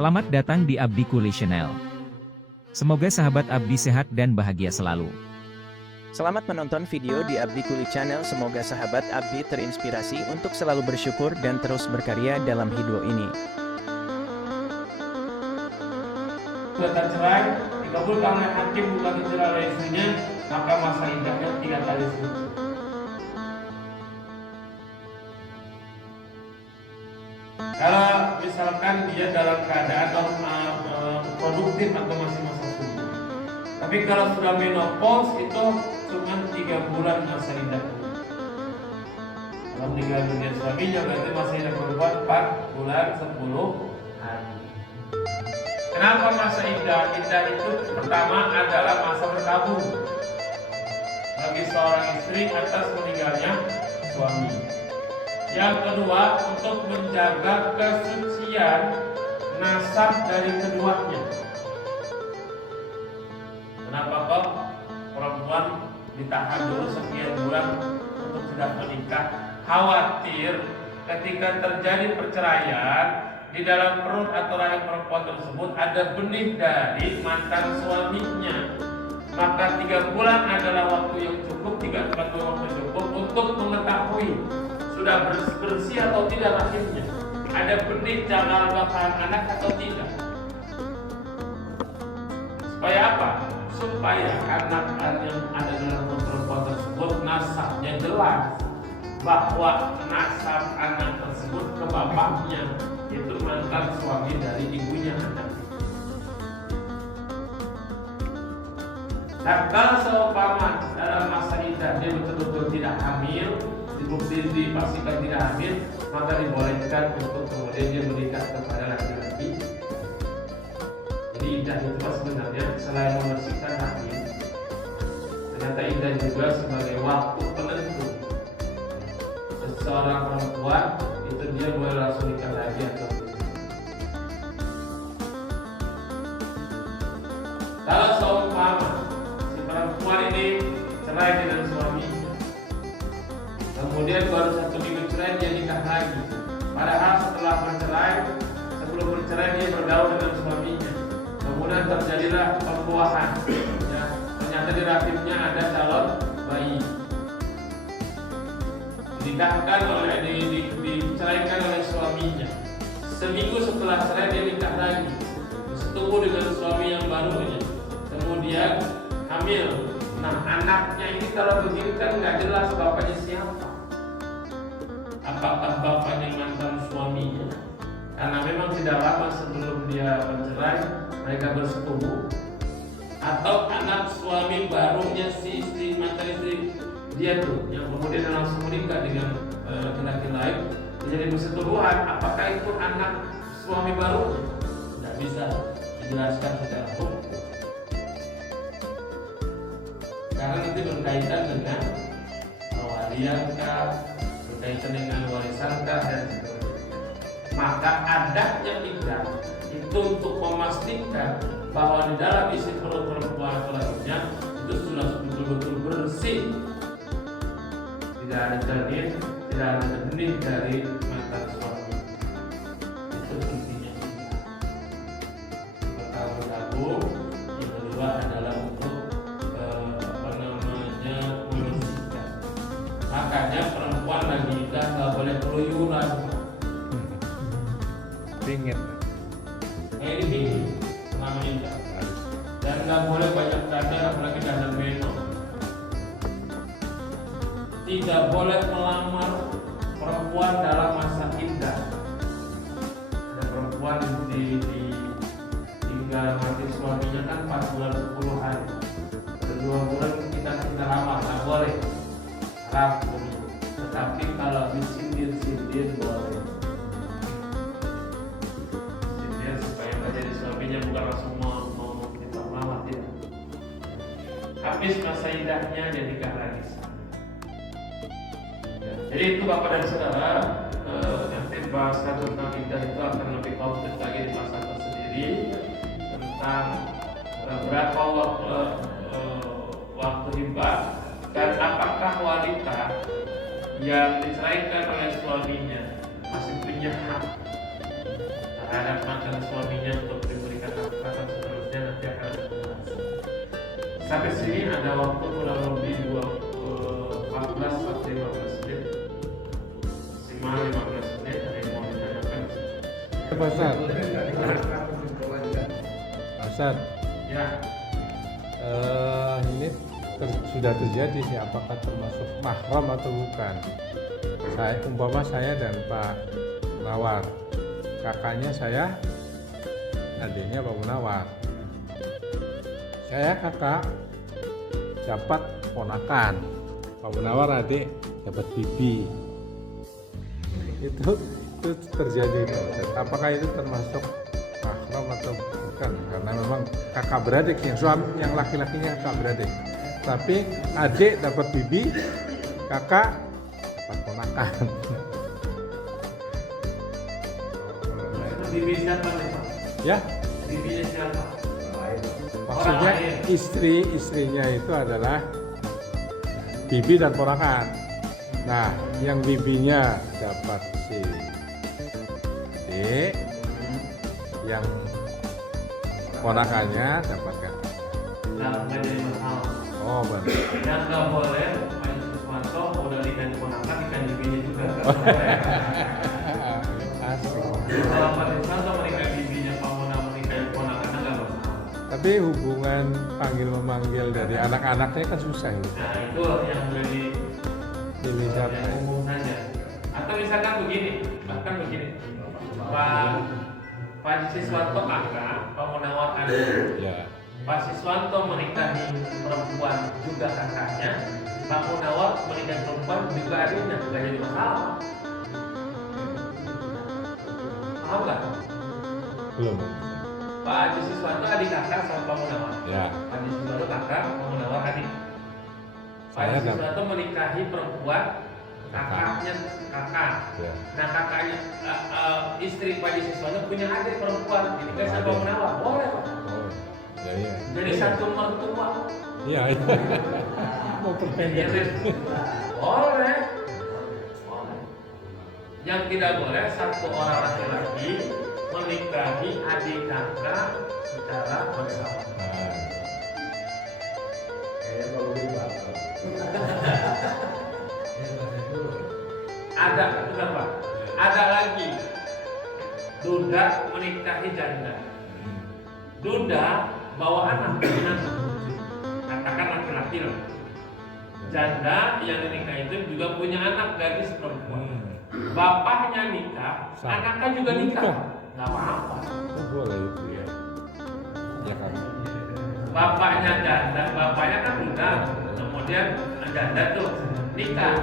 Selamat datang di Abdi Kuli Channel. Semoga sahabat Abdi sehat dan bahagia selalu. Selamat menonton video di Abdi Kuli Channel. Semoga sahabat Abdi terinspirasi untuk selalu bersyukur dan terus berkarya dalam hidup ini. Gugatan cerai dikabulkan oleh hakim bukan cerai oleh istrinya, maka masa iddahnya 3 kali suci. Kalau misalkan dia dalam keadaan produktif atau masih masa subur, tapi kalau sudah menopause itu cuma 3 bulan masa iddah. Kalau meninggal dunia suaminya berarti masa iddah perempuan 4 bulan 10 hari. Kenapa masa iddah? Iddah itu pertama adalah masa berkabung bagi seorang istri atas meninggalnya suami. Yang kedua, untuk menjaga kesucian nasab dari keduanya. Kenapa kok perempuan ditahan dulu sekian bulan untuk sudah menikah? Khawatir ketika terjadi perceraian, di dalam perut atau rahim perempuan tersebut ada benih dari mantan suaminya. Maka 3 bulan adalah waktu yang cukup, 3 waktu yang cukup untuk mengetahui sudah bersih atau tidak rahimnya, ada benih jangan bakalan anak atau tidak. Supaya apa? Supaya anak yang ada dalam perempuan tersebut nasabnya jelas, bahwa nasab anak tersebut ke bapaknya, yaitu mantan suami dari ibunya anak. Dan kalau seumpama dalam masa iddah dia betul-betul tidak hamil, dibukti dipastikan tidak hamil, maka dibolehkan untuk kemudian dia menikah kepada laki-laki. Jadi iddah itu sebenarnya selain membersihkan rahim, ternyata iddah juga sebagai waktu penentu seseorang perempuan itu dia boleh langsung nikah lagi atau tidak. Kalau seumpama si perempuan ini cerai dengan suaminya, kemudian baru 1 minggu cerai dia nikah lagi. Padahal setelah bercerai, sebelum bercerai dia bergaul dengan suaminya. Kemudian terjadilah pembuahan. Ya, ternyata di rahimnya ada calon bayi. Dinikahkan oleh diceraikan oleh suaminya. Seminggu setelah cerai dia nikah lagi, bersetubuh dengan suami yang barunya. Kemudian hamil. Nah, anaknya ini kalau begini kan nggak jelas bapaknya siapa. Apakah bapaknya mantan suaminya? Karena memang tidak lama sebelum dia bercerai mereka bersetubuh, atau anak suami barunya si istri mantan istri dia tuh yang kemudian langsung menikah dengan laki-laki lain menjadi persetubuhan. Apakah itu anak suami barunya? Tidak bisa dijelaskan secara hukum, karena itu berkaitan dengan waliankah, berkaitan dengan warisankah dan sebagainya. Maka adanya iddah itu untuk memastikan bahwa di dalam isi perut perempuan atau lakinya itu sudah betul-betul bersih, tidak ada janin, tidak ada benih dari mantan suami. Itu intinya. Pertama bergabung, yang kedua adalah untuk membersihkan. Makanya perempuan lagi iddah nggak boleh keluyuran. Dingin. Ini dingin selama iddah. Dan nggak boleh banyak dandan, apalagi dandan menor. Tidak boleh melamar perempuan dalam masa iddah. Ada perempuan tinggal mati suaminya kan 4 bulan 10 hari. Ada 2 bulan kita lamar, nggak boleh. Haram. Tetapi kalau disindir boleh. Sindir supaya menjadi suaminya bukan langsung mau kita melamar, tidak. Habis masa iddahnya dia nikah lagi. Jadi itu Bapak dan Saudara, nanti bahasan tentang iddah itu akan lebih komplit lagi di masa tersendiri, tentang berapa waktu hibah dan apakah wanita yang diceraikan oleh suaminya masih punya hak terhadap mantan suaminya untuk diberikan nafkah dan seterusnya nanti akan ada pembahasan. Sampai sini ada waktu kurang lebih 14 sampai 15 menit. Maksimal 15 menit. Ada yang mau ditanyakan? Pasar. Pasar. Ya. Ini sudah terjadi sih, apakah termasuk mahram atau bukan? Umpama saya dan Pak Munawar, kakaknya saya, adiknya Pak Munawar. Saya kakak dapat ponakan, Pak Munawar adik dapat bibi. Itu terjadi. Apakah itu termasuk mahram atau bukan? Karena memang kakak beradik, yang laki-lakinya kakak beradik. Tapi adik dapat bibi, kakak dapat ponakan. Bibi siapa nih Pak? Ya, Bibinya siapa? maksudnya istrinya itu adalah bibi dan ponakan. Nah, yang bibinya dapat si adik, yang ponakannya dapat kakak. Nggak jadi masalah. Oh, benar. Yang nggak boleh Pak Suwanto udah nikahin ponakan nikahin bibinya juga. Asik. Kalau Pak Suwanto menikahin bibinya, Pak Muna menikahin ponakannya nggak masalah. Tapi hubungan panggil-memanggil dari anak-anaknya kan susah ya. Nah itu yang lebih Pilih siapa? yang umum saja. Atau misalkan begini, bahkan begini, Pak Siswanto kakak, Pak Munawar adik. Ya. Pak Siswanto menikahi perempuan juga kakaknya, Pak Munawar menikahi perempuan juga adiknya, nggak jadi masalah. Paham nggak? Belum. Pak Haji Siswanto adik kakak sama Pak Munawar. Ya. Pak Haji Siswanto kakak, Pak Munawar adik. Pak Saya Haji dapat. Siswanto menikahi perempuan kakaknya kakak. Ya. Nah kakaknya istri Pak Haji Siswanto punya adik perempuan, ini kan sama Adik. Munawar, boleh Pak. Oh. Ya, iya. Jadi satu mertua. Iya, iya. Mau perpendek. Boleh. Boleh. Yang tidak boleh satu orang laki-laki menikahi adik kakak secara bersama. Nah, Ada berapa? Ada lagi. Duda menikahi janda. Duda bawa anak, katakan laki-laki lah. Janda yang dinikah itu juga punya anak gadis perempuan. Bapaknya nikah, Sama. anaknya juga nikah. Nikah. Nggak apa-apa. oh, boleh itu ya. Ya kan. Bapaknya janda, bapaknya kan duda, kemudian janda tuh nikah.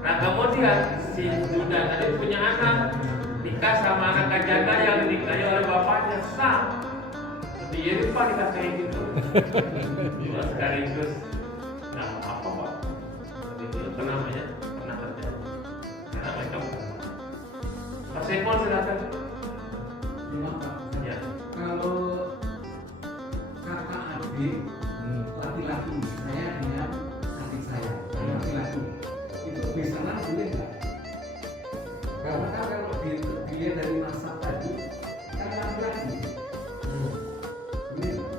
Nah kemudian si duda tadi punya anak, nikah sama anak janda yang dinikahi oleh bapaknya, sah. Jadi Pak nikah kayak gitu. Juga sekaligus. Nah apa Pak? Itu apa namanya? Pernah terjadi. Karena mereka Pak Saiful silakan. Ya. Kalau kakak adik laki-laki, saya dengan adik saya laki-laki, itu besaran boleh nggak? Karena kan kalau dilihat dari nasab tadi kan laki-laki. Boleh nggak?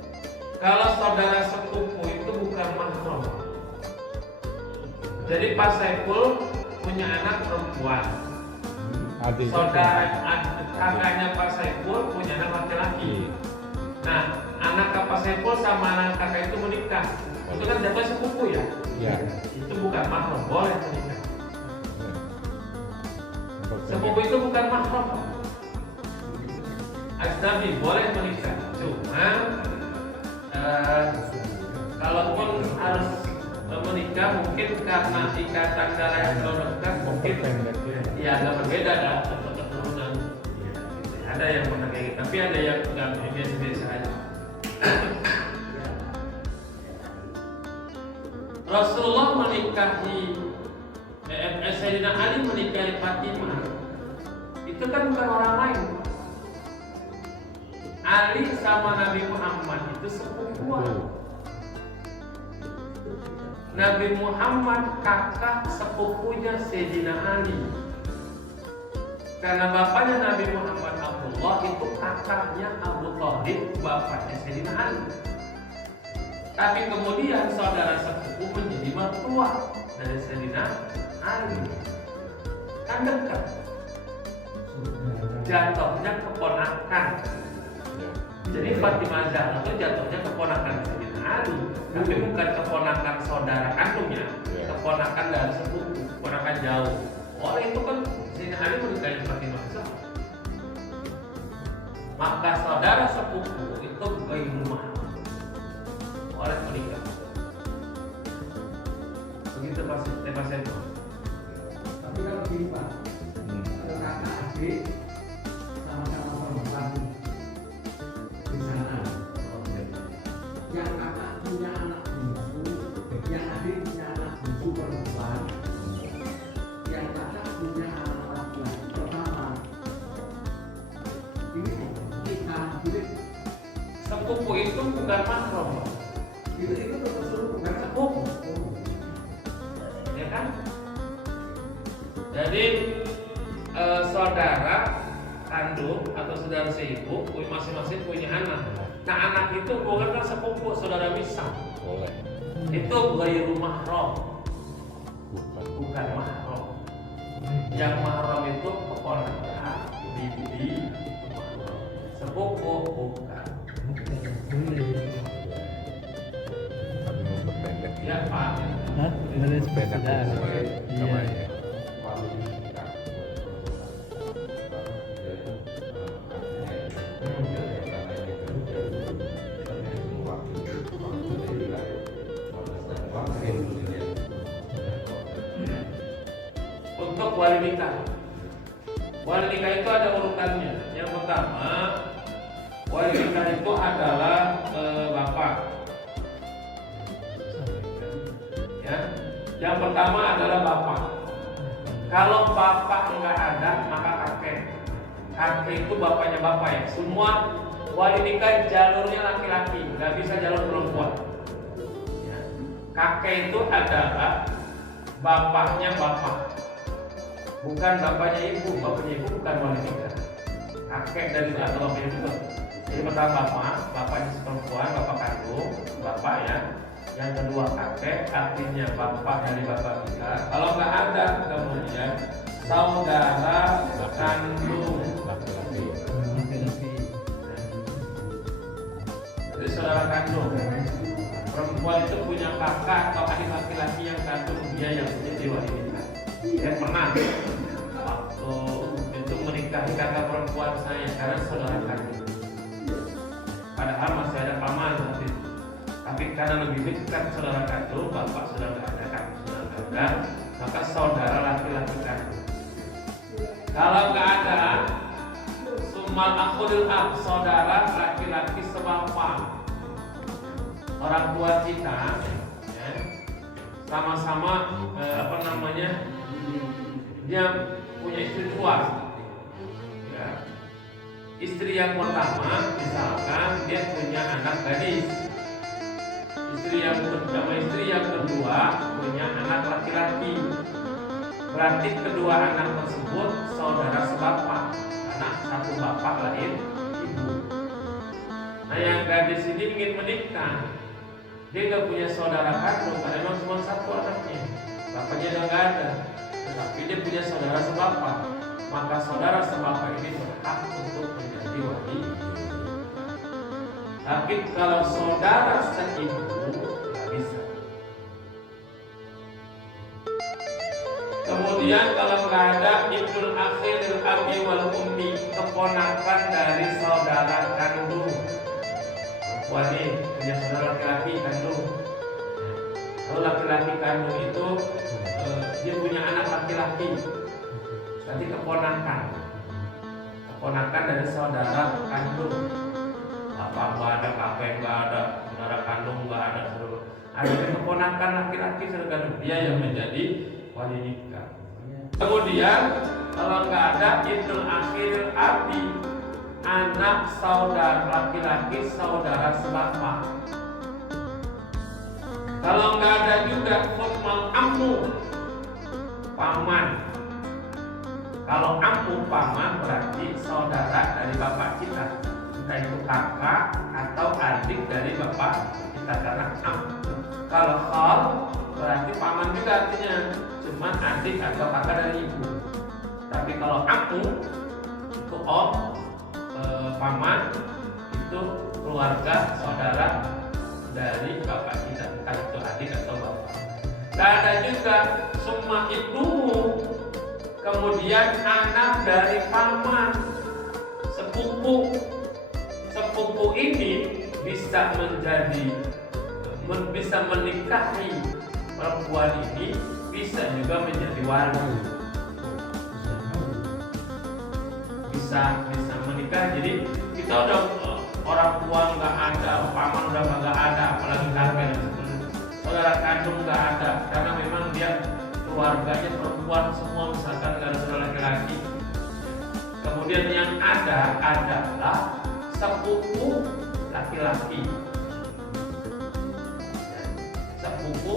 Kalau saudara sepupu itu bukan mahram. Jadi Pak Saiful punya anak perempuan. Adik. Kakaknya Pak Saiful punya anak laki-laki. Nah, anak Pak Saiful sama anak kakak itu menikah. Itu kan jatuh sepupu ya. Ya. Itu bukan mahram, boleh menikah. Sepupu itu bukan mahram. Ajnabi boleh menikah. Cuma kalaupun harus menikah mungkin karena ikatan darah yang terlalu dekat mungkin ya agak berbeda lah untuk keturunan. Ada yang pernah kayak gitu, tapi ada yang nggak biasa-biasa aja. Rasulullah menikahi Sayyidina Ali menikahi Fatimah. Itu kan bukan orang lain. Ali sama Nabi Muhammad itu sepupuan. Nabi Muhammad kakak sepupunya Sayyidina Ali. Karena bapaknya Nabi Muhammad Abdullah itu kakaknya Abu Thalib, bapaknya Sayyidina Ali. Tapi kemudian saudara sepupu menjadi mertua dari Sayyidina Ali. Kan dekat. Jatuhnya keponakan. Jadi Fatimah Zahra itu jatuhnya keponakan Sayyidina Ali, tapi bukan keponakan saudara kandungnya, keponakan dari sepupu, keponakan jauh. Oleh itu kan Sayyidina Ali menikahi Fatimah Zahra. Maka saudara sepupu itu ghairu mahram oleh menikah. Begitu Mas Eko. Tapi kalau gini Pak, kalau kakak adik sama-sama perempuan di sana, yang kakak punya anak bungsu, yang adik punya anak bungsu perempuan, yang kakak punya anak laki-laki pertama. Ini kita pilih Sepupu itu bukan mahram, Pak. itu tetap seluruh bukan Sepupu, ya kan? Jadi saudara kandung atau saudara seibu masing-masing punya anak. Nah anak itu bukan sepupu, saudara misah. Boleh. Itu ghairu mahram, bukan mahram. Yang mahram itu keponakan, bibi, sepupu bukan. Kami memperpendek. Ya Pak. Pendek namanya. Untuk wali nikah. Wali nikah itu ada urutannya. Yang pertama, wali nikah itu adalah bapak. Ya. Yang pertama adalah bapak. Kalau bapak nggak ada, maka kakek. Kakek itu bapaknya bapak ya. Semua wali nikah jalurnya laki-laki, nggak bisa jalur perempuan. Ya. Kakek itu adalah bapaknya bapak. Bukan bapaknya ibu bukan wali nikah. Kakek dari atau bapaknya itu. Jadi pertama bapaknya si perempuan, bapak kandung, bapak ya. Yang kedua kakek, artinya bapak dari bapak kita. Kalau nggak ada, kemudian saudara kandung. Jadi saudara kandung. Perempuan itu punya kakak atau adik laki-laki yang kandung dia yang menjadi wali nikah. Saya pernah waktu itu menikahi kakak perempuan saya karena saudara kandung. Padahal masih ada paman waktu itu. Tapi karena lebih dekat saudara kandung, bapak sudah nggak ada kan, sudah nggak ada, maka saudara laki-laki kandung. Kalau nggak ada, sumal akhul saudara laki-laki sebapak. Orang tua kita, ya, sama-sama dia punya istri tua. Ya. Istri yang pertama, misalkan dia punya anak gadis. Istri yang kedua punya anak laki-laki. Berarti kedua anak tersebut saudara sebapak, karena satu bapak lain ibu. Nah yang gadis ini ingin menikah, dia nggak punya saudara kandung, karena memang cuma satu anaknya, bapaknya udah nggak ada, tetapi dia punya saudara sebapak. Maka saudara sebapak ini berhak untuk menjadi wali. Tapi kalau saudara seibu nggak bisa. Kemudian kalau nggak ada ibnul akhiril abi wal ummi, keponakan dari saudara kandung. Perempuan ini punya saudara laki-laki kandung. Kalau laki-laki kandung itu dia punya anak laki-laki, berarti keponakan dari saudara kandung. Apa nggak ada, kakek nggak ada, saudara kandung nggak ada, ada keponakan laki-laki saudara kandung, dia yang menjadi wali nikah. Kemudian kalau nggak ada ibnul akhiril abi, anak saudara laki-laki saudara sebapak. Kalau nggak ada juga khutmal ammu, paman. Kalau ampu paman berarti saudara dari bapak kita, entah itu kakak atau adik dari bapak kita karena ampu. Kalau khal berarti paman juga artinya, cuma adik atau kakak dari ibu. Tapi kalau ampu itu om, paman itu keluarga saudara dari bapak kita, entah itu adik atau bapak. Dan ada juga semua itu kemudian anak dari paman, sepupu. Sepupu ini bisa bisa menikahi perempuan ini, bisa juga menjadi wali. Bisa menikah. Jadi kita udah orang tua nggak ada, paman udah nggak ada, apalagi kakek, saudara kandung nggak ada, karena memang dia keluarganya perempuan semua, misalkan nggak ada saudara laki-laki. Kemudian yang ada adalah sepupu laki-laki, sepupu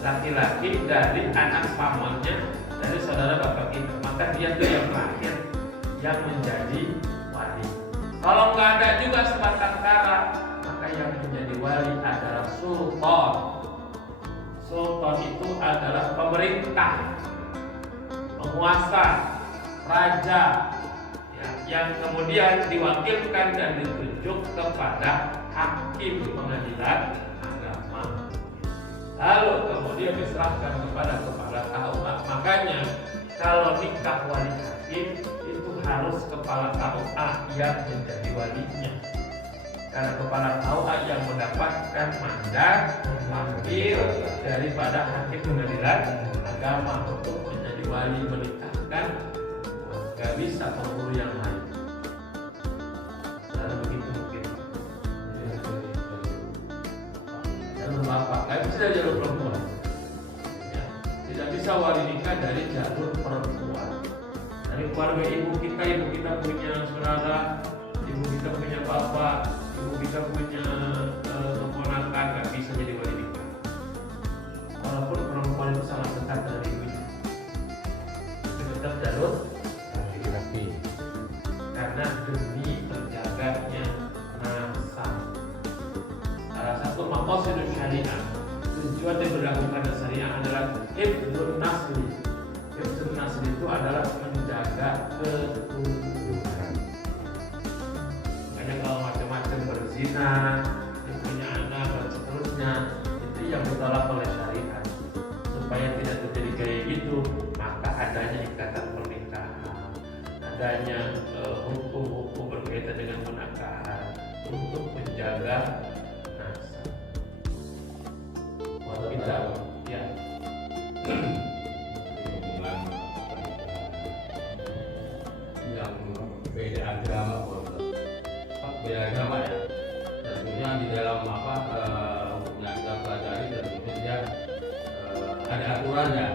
laki-laki dari anak pamannya, dari saudara bapak kita, maka dia tuh yang terakhir yang menjadi wali. Kalau nggak ada juga sebatang kara, maka yang menjadi wali adalah sultan. Sultan itu adalah pemerintah, penguasa, raja, ya, yang kemudian diwakilkan dan ditunjuk kepada hakim pengadilan agama. Lalu kemudian diserahkan kepada kepala KUA. Makanya kalau nikah wali hakim itu harus kepala KUA yang menjadi walinya. Karena kepala KUA yang mendapatkan mandat wakil daripada hakim pengadilan agama untuk menjadi wali menikahkan, gak bisa penghulu yang lain. Karena begitu mungkin. Jalur bapak, gak bisa dari jalur perempuan. Ya, tidak bisa wali nikah dari jalur perempuan. Dari keluarga ibu kita punya saudara, ibu kita punya bapak, ibu kita punya keponakan, gak bisa jadi wali nikah. Walaupun perempuan itu sangat dekat dengan ibunya, tetap jalur laki-laki. karena demi terjaganya nasab. Salah satu maqasidus syariah, tujuan yang berlakukan syariah adalah hifdzun nasli. Hifdzun nasli itu adalah menjaga keturunan. Makanya kalau macam-macam berzina, punya anak dan seterusnya, itu yang ditolak oleh syariat. Supaya tidak terjadi kayak gitu, maka adanya ikatan pernikahan, adanya hukum-hukum berkaitan dengan penakahan untuk menjaga nasab. Walau tidak, ya. Yang beda agama, beda agama ya. Tentunya di dalam hukum yang kita pelajari tentunya dia ada aturannya.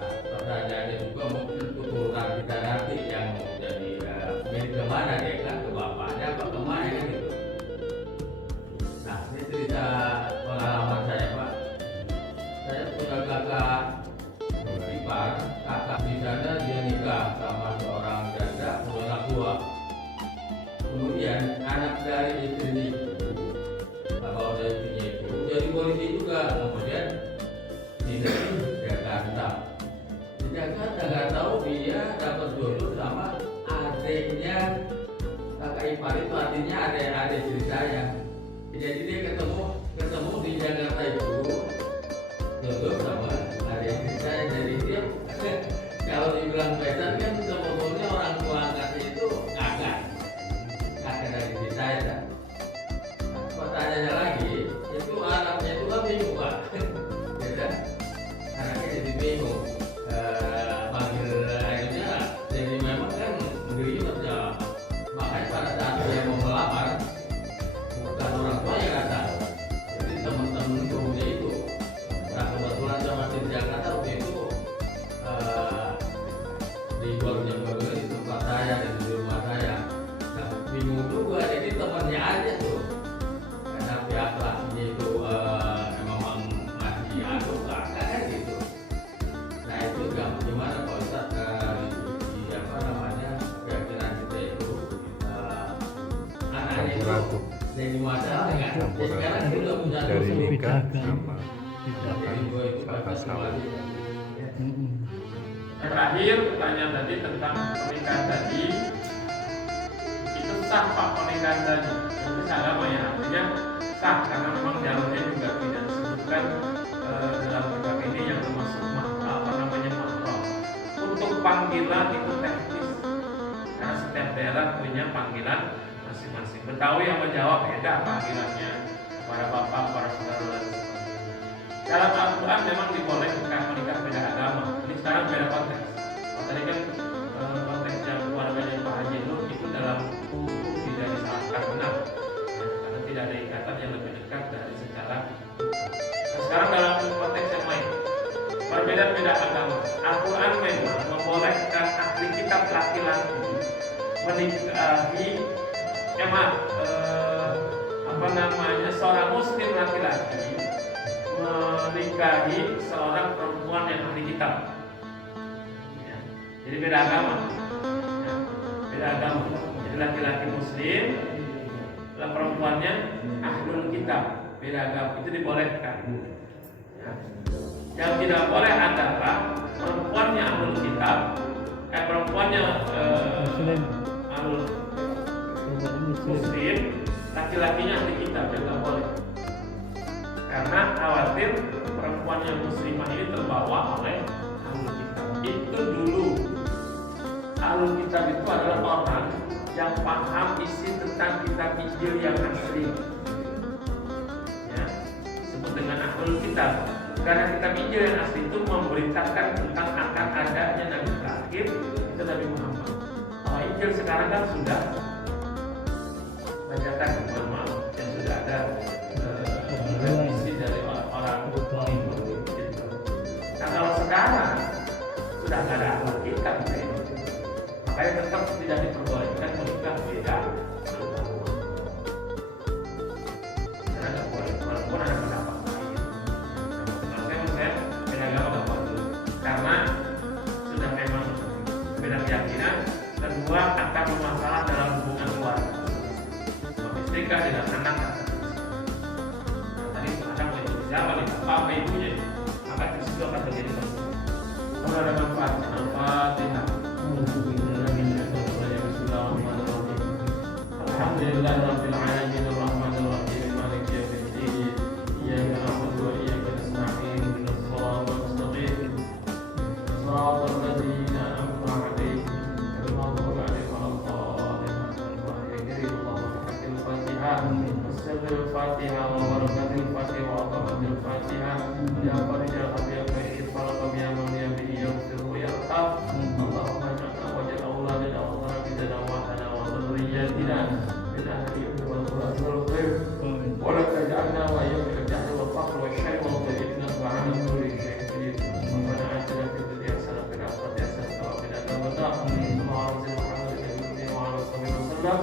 Nah, pertanyaannya juga mungkin keturunan kita nanti yang menjadi milik kemana dia kan, ke bapaknya apa kemana kan gitu. Nah, ini cerita pengalaman saya Pak. Saya punya kakak ipar, kakak di sana dia nikah sama seorang janda punya anak dua. Kemudian anak dari istrinya itu, kalau dari istrinya itu jadi polisi juga. Kemudian di Jakarta, nggak tahu dia dapat jodoh sama adiknya kakak ipar itu, artinya adik istri saya. Jadi dia ketemu di Jakarta itu jodoh sama adik istri saya. Jadi dia kalau dibilang besan kan sebetulnya orang tua angkatnya itu kakak dari istri saya kan. Pertanyaannya lagi, itu anaknya itu kan bingung Pak. Ya kan? Anaknya jadi bingung. Panggil akhirnya jadi memang kan ngerimet ya. Makanya pada saat dia mau melamar, bukan orang tua yang datang, campuran dari nikah sama makan sawit. Terakhir pertanyaan tadi tentang pernikahan tadi, itu sah Pak pernikahan tadi? Itu agama ya, artinya sah karena memang jalurnya juga tidak disebutkan dalam kitab ini yang termasuk mahram. Untuk panggilan itu teknis, karena setiap daerah punya panggilan masing-masing. Betawi yang menjawab beda panggilannya kepada bapak, para saudara dan sebagainya. Dalam Al-Quran memang dibolehkan menikah beda agama. Ini sekarang beda konteks. Kalau tadi kan konteks yang keluarganya Pak Haji Nur itu dalam hukum tidak disalahkan benar, karena tidak ada ikatan yang lebih dekat dari secara. Nah, sekarang dalam konteks yang lain, perbedaan beda agama. Al-Quran memang membolehkan ahli kitab laki-laki menikahi seorang muslim laki-laki menikahi seorang perempuan yang ahli kitab. Ya. Jadi beda agama. Ya. Beda agama. Jadi laki-laki muslim, dan perempuannya ahlul kitab. Beda agama. Itu dibolehkan. Ya. Yang tidak boleh adalah perempuannya ahlul kitab, perempuannya ahlul muslim, laki-lakinya ahli kitab, tidak boleh. Karena khawatir perempuan yang muslimah ini terbawa oleh ahlul kitab. Itu dulu ahlul kitab itu adalah orang yang paham isi tentang kitab Injil yang asli. Ya, disebut dengan ahlul kitab. Karena kitab Injil yang asli itu memberitakan tentang akan adanya Nabi terakhir, itu Nabi Muhammad. Kalau Injil sekarang kan sudah bacakan, mohon maaf, yang sudah ada revisi dari orang-orang itu. Nah kalau sekarang sudah nggak ada ahlul kitab, makanya tetap tidak diperbolehkan menikah beda agama. Karena nggak boleh, walaupun ada pendapat lain. Saya beda agama nggak boleh, karena sudah memang beda keyakinan. Kedua akan bermasalah dalam hubungan keluarga. Menikah dengan anak. Tadi anak itu siapa nih? Bapak ibunya. Maka disitu akan terjadi konflik. Kalau ada manfaat, Al-Fatihah. Alhamdulillahirabbil alamin arrahmanir rahim maliki yaumiddin. Iyyaka na'budu wa iyyaka nasta'in ihdinas siratal mustaqim. Siratal ladzina an'amta 'alaihim ghairil maghdubi 'alaihim waladdallin. Bismillahirrahmanirrahim. Al-Fatihah wa barakatil Fatihah wa aqamatil Fatihah. Ya Farijal Habib Kaid Falaqam ya man ya bihi yaghfir wa yarham. Allahumma ja'alna wa ja'al auladina wa zarabidana wa hana wa dhurriyyatina min ahli wal qur'an wal khair. Wa la taj'alna wa yaghfir al-jahl wal faqr wa syarr wa dhurriyyatna wa 'ala kulli syai'in qadir. Rabbana atina fid dunya hasanah wa fil akhirati hasanah wa qina adzaban nar. Subhana rabbika wa 'ala alihi wa sahbihi wa sallam.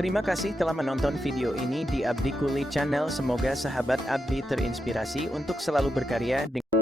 Terima kasih telah menonton video ini di Abdi Kuli Channel. Semoga sahabat Abdi terinspirasi untuk selalu berkarya dengan